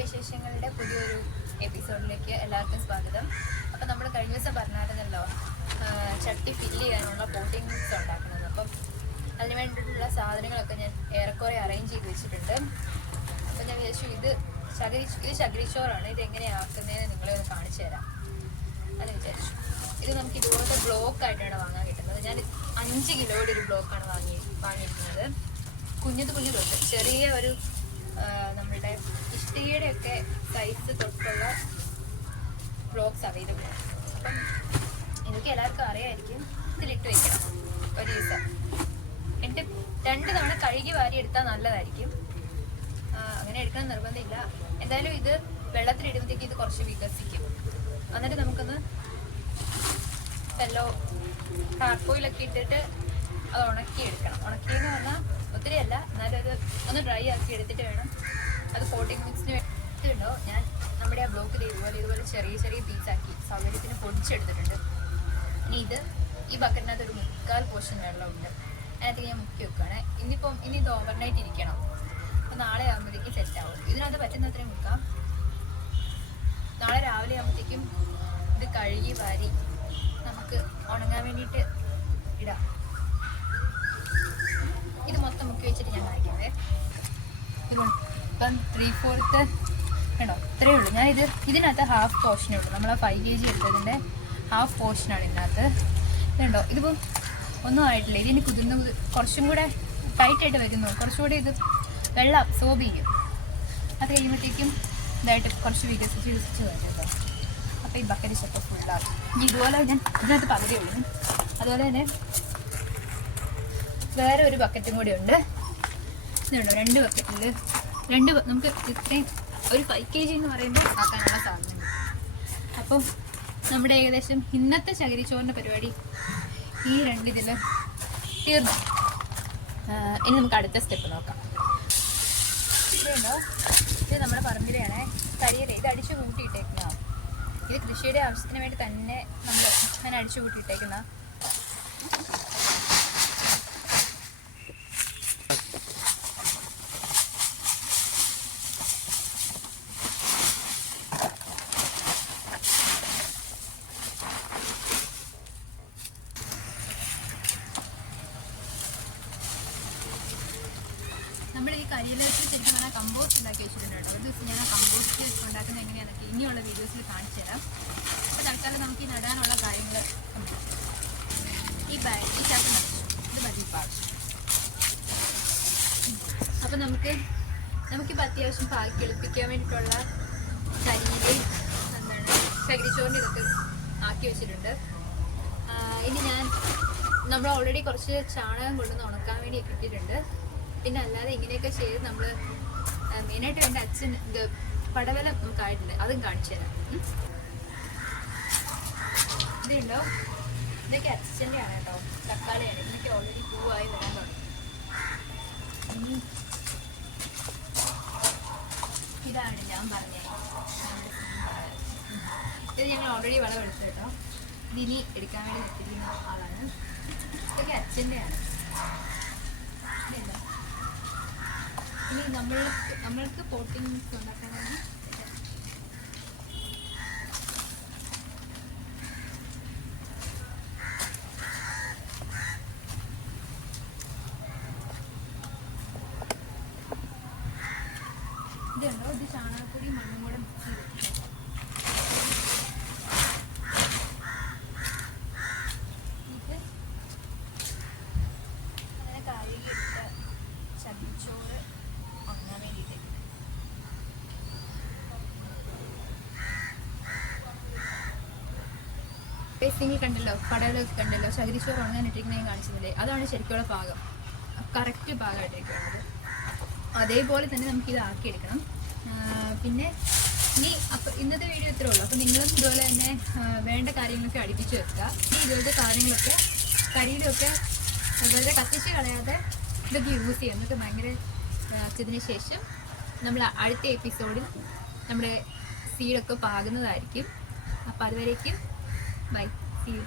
വിശേഷങ്ങളുടെ പുതിയൊരു എപ്പിസോഡിലേക്ക് എല്ലാവർക്കും സ്വാഗതം. അപ്പം നമ്മൾ കഴിഞ്ഞ ദിവസം പറഞ്ഞായിരുന്നല്ലോ ചട്ടി ഫില്ല് ചെയ്യാനുള്ള പോട്ടിംഗ് മിക്സ് ഉണ്ടാക്കുന്നത്. അപ്പം അതിന് വേണ്ടിയിട്ടുള്ള സാധനങ്ങളൊക്കെ ഞാൻ ഏറെക്കുറെ അറേഞ്ച് ചെയ്ത് വെച്ചിട്ടുണ്ട്. അപ്പം ഞാൻ വിചാരിച്ചു ഇത് ചകിരിച്ചോറാണ്, ഇത് എങ്ങനെയാണ് ആക്കുന്നതെന്ന് നിങ്ങളെ ഒന്ന് കാണിച്ചു തരാം എന്ന് വിചാരിച്ചു. ഇത് നമുക്ക് ഇതുപോലത്തെ ബ്ലോക്കായിട്ടാണ് വാങ്ങാൻ കിട്ടുന്നത്. ഞാൻ 5 കിലോയുടെ ഒരു ബ്ലോക്കാണ് വാങ്ങിയിരിക്കുന്നത്. കുഞ്ഞുതൊട്ട് ചെറിയ ഒരു നമ്മളുടെ ഇഷ്ടികയുടെ ഒക്കെ സൈസ് തൊട്ടുള്ള ബ്ലോക്സ് അവൈലബിൾ ആണ്. അപ്പം ഇതൊക്കെ എല്ലാവർക്കും അറിയാമായിരിക്കും. ഇതിലിട്ട് വയ്ക്കണം ഒരു ദിവസം. എന്നിട്ട് 2 തവണ കഴുകി വാരി എടുത്താൽ നല്ലതായിരിക്കും. അങ്ങനെ എടുക്കണം നിർബന്ധമില്ല. എന്തായാലും ഇത് വെള്ളത്തിലിടുമ്പോഴത്തേക്ക് ഇത് കുറച്ച് വികസിക്കും. എന്നിട്ട് നമുക്കൊന്ന് ടാർപ്പോയിലൊക്കെ ഇട്ടിട്ട് അത് ഉണക്കിയെടുക്കണം. ഉണക്കിയെന്ന് പറഞ്ഞാൽ ഒത്തിരി അല്ല, എന്നാലും അത് ഒന്ന് ഡ്രൈ ആക്കി എടുത്തിട്ട് വേണം അത് കോട്ടിംഗ് മിക്സിന് വേണ്ടിയിട്ടുണ്ടോ. ഞാൻ നമ്മുടെ ആ ബ്ലോക്കിൽ ഇതുപോലെ ചെറിയ പീസാക്കി സൗകര്യത്തിന് പൊടിച്ചെടുത്തിട്ടുണ്ട്. ഇനി ഈ ബക്കറ്റിനകത്ത് ഒരു 3/4 പോർഷൻ വെള്ളമുണ്ട്. അതിനകത്ത് ഞാൻ മുക്കി വെക്കുകയാണ്. ഇനി ഇത് ഓവർനൈറ്റ് ഇരിക്കണം. അപ്പോൾ നാളെ ആകുമ്പോഴത്തേക്കും സെറ്റാവും. ഇതിനകത്ത് പറ്റുന്നത്രയും മുക്കാം. നാളെ രാവിലെ ആകുമ്പോഴത്തേക്കും ഇത് കഴുകി വാരി നമുക്ക് ഉണങ്ങാൻ വേണ്ടിയിട്ട് ഇടാം. ഇത് മൊത്തം മുക്കി വെച്ചിട്ട് ഞാൻ കാണിക്കട്ടെ. ഇപ്പം 3/4 വേണോ, ഇത്രയേ ഉള്ളൂ. ഞാൻ ഇതിനകത്ത് ഹാഫ് പോർഷനേ ഉള്ളൂ. നമ്മൾ ആ 5 kg എടുത്തതിൻ്റെ ഹാഫ് പോർഷനാണ് ഇതിനകത്ത്. ഇതുണ്ടോ, ഇതിപ്പം ഒന്നും ആയിട്ടില്ല. ഇതിന് കുറച്ചും കൂടെ ടൈറ്റായിട്ട് വരുന്നു. കുറച്ചുകൂടി ഇത് വെള്ളം അബ്സോർബ് ചെയ്യും. അത് കഴിയുമ്പോഴത്തേക്കും ഇതായിട്ട് കുറച്ച് വികസിച്ച് വരും കേട്ടോ. അപ്പോൾ ഈ ബക്കറ്റ് ചിലപ്പോൾ ഫുള്ളാകും. ഇനി ഇതുപോലെ ഞാൻ ഇതിനകത്ത് പകുതി ഉള്ളൂ. അതുപോലെ തന്നെ വേറെ ഒരു ബക്കറ്റും കൂടി ഉണ്ട്. ഇതുണ്ടോ, 2 ബക്കറ്റിൽ നമുക്ക് ഇത്രയും ഒരു 5 kg എന്ന് പറയുമ്പോൾ ആക്കാനുള്ള സാധനം. അപ്പം നമ്മുടെ ഏകദേശം ഇന്നത്തെ ചകിരിച്ചോറിൻ്റെ പരിപാടി ഈ 2 ഇതിൽ തീർന്നു. ഇനി നമുക്ക് അടുത്ത സ്റ്റെപ്പ് നോക്കാം. ഇതുണ്ടോ, ഇത് നമ്മുടെ പറമ്പിലെയാണ് കരിയില. ഇത് അടിച്ചു കൂട്ടിയിട്ടേക്കുന്നതാണ്. ഇത് കൃഷിയുടെ ആവശ്യത്തിന് വേണ്ടി തന്നെ ഞാൻ അടിച്ചു കൂട്ടിയിട്ടേക്കുന്ന. നമ്മൾ ഈ കരിയിലേക്ക് ശരിക്കും പറഞ്ഞാൽ കമ്പോസ്റ്റ് ഉണ്ടാക്കി വെച്ചിട്ടുണ്ട് കേട്ടോ. ഒരു ദിവസം ഞാൻ ആ കമ്പോസ്റ്റ് ഉണ്ടാക്കുന്നത് എങ്ങനെയാണെന്നൊക്കെ ഇനിയുള്ള വീഡിയോസിൽ കാണിച്ചു തരാം. അപ്പോൾ തൽക്കാലം നമുക്ക് ഈ നടാനുള്ള കാര്യങ്ങൾ ഈ ചാക്ക് നട്ടു. ഇത് മതിപ്പാൾ. അപ്പോൾ നമുക്കിപ്പോൾ അത്യാവശ്യം പാക്കി എളുപ്പിക്കാൻ വേണ്ടിയിട്ടുള്ള ചകിരിച്ചോറിൻ്റെ ഇതൊക്കെ ആക്കി വെച്ചിട്ടുണ്ട്. ഇനി നമ്മൾ ഓൾറെഡി കുറച്ച് ചാണകം കൊണ്ടുവന്ന് ഉണക്കാൻ വേണ്ടി കിട്ടിയിട്ടുണ്ട്. പിന്നെ അല്ലാതെ ഇങ്ങനെയൊക്കെ ചെയ്ത് നമ്മൾ മെയിനായിട്ട് എൻ്റെ അച്ഛൻ ഇത് പടവലം നമുക്കായിട്ടുണ്ട്, അതും കാണിച്ചു തരാം. ഇതുണ്ടോ, ഇതൊക്കെ അച്ഛൻ്റെ ആണ് കേട്ടോ. തക്കാളിയാണ്. ഇതിനൊക്കെ ഓൾറെഡി പൂവായി വരാൻ തുടങ്ങി. ഇതാണ് ഞാൻ പറഞ്ഞത്. ഇത് ഞങ്ങൾ ഓൾറെഡി വിളവെടുത്തു കേട്ടോ. ഇതിനി എടുക്കാൻ വേണ്ടി നിർത്തിയിരിക്കുന്ന ആളാണ്. ഇതൊക്കെ അച്ഛൻ്റെയാണ്. ഇനി നമ്മൾക്ക് പോട്ടിംഗ് മിക്സ് ഉണ്ടാക്കാനാണ് ഇതുണ്ടോ, ഇത് ചാണകപ്പൊടി മണ്ണും കൂടെ മിക്സ് ചെയ്തിട്ടുണ്ട്. അങ്ങനെ കഴുകിയെടുത്ത ചകിരിച്ചോറ് ഉണങ്ങാൻ വേണ്ടിയിട്ട് നിങ്ങൾ കണ്ടല്ലോ, പടവലൊക്കെ കണ്ടല്ലോ. ചകിരിച്ചോറ് ഉണങ്ങാൻ ഇട്ടിരിക്കുന്ന ഞാൻ കാണിച്ചില്ലേ, അതാണ് ശരിക്കുള്ള പാകം. കറക്റ്റ് പാകമായിട്ടിരിക്കുന്നത്. അതേപോലെ തന്നെ നമുക്കിത് ആക്കിയെടുക്കണം. പിന്നെ അപ്പോൾ ഇന്നത്തെ വീഡിയോ ഇത്രേ ഉള്ളൂ. അപ്പോൾ നിങ്ങളും ഇതുപോലെ തന്നെ വേണ്ട കാര്യങ്ങളൊക്കെ അടുപ്പിച്ച് വെക്കുക. ഇതുപോലത്തെ കാര്യങ്ങളൊക്കെ കരിയിലൊക്കെ ഇതുപോലെ കത്തിച്ച് കളയാതെ ഇതൊക്കെ യൂസ് ചെയ്യാം. എന്നിട്ട് ഭയങ്കര ഇതിന് ശേഷം നമ്മൾ അടുത്ത എപ്പിസോഡിൽ നമ്മുടെ സീഡൊക്കെ പാകുന്നതായിരിക്കും. അപ്പോൾ അതുവരേക്കും ബൈ, സീ യു.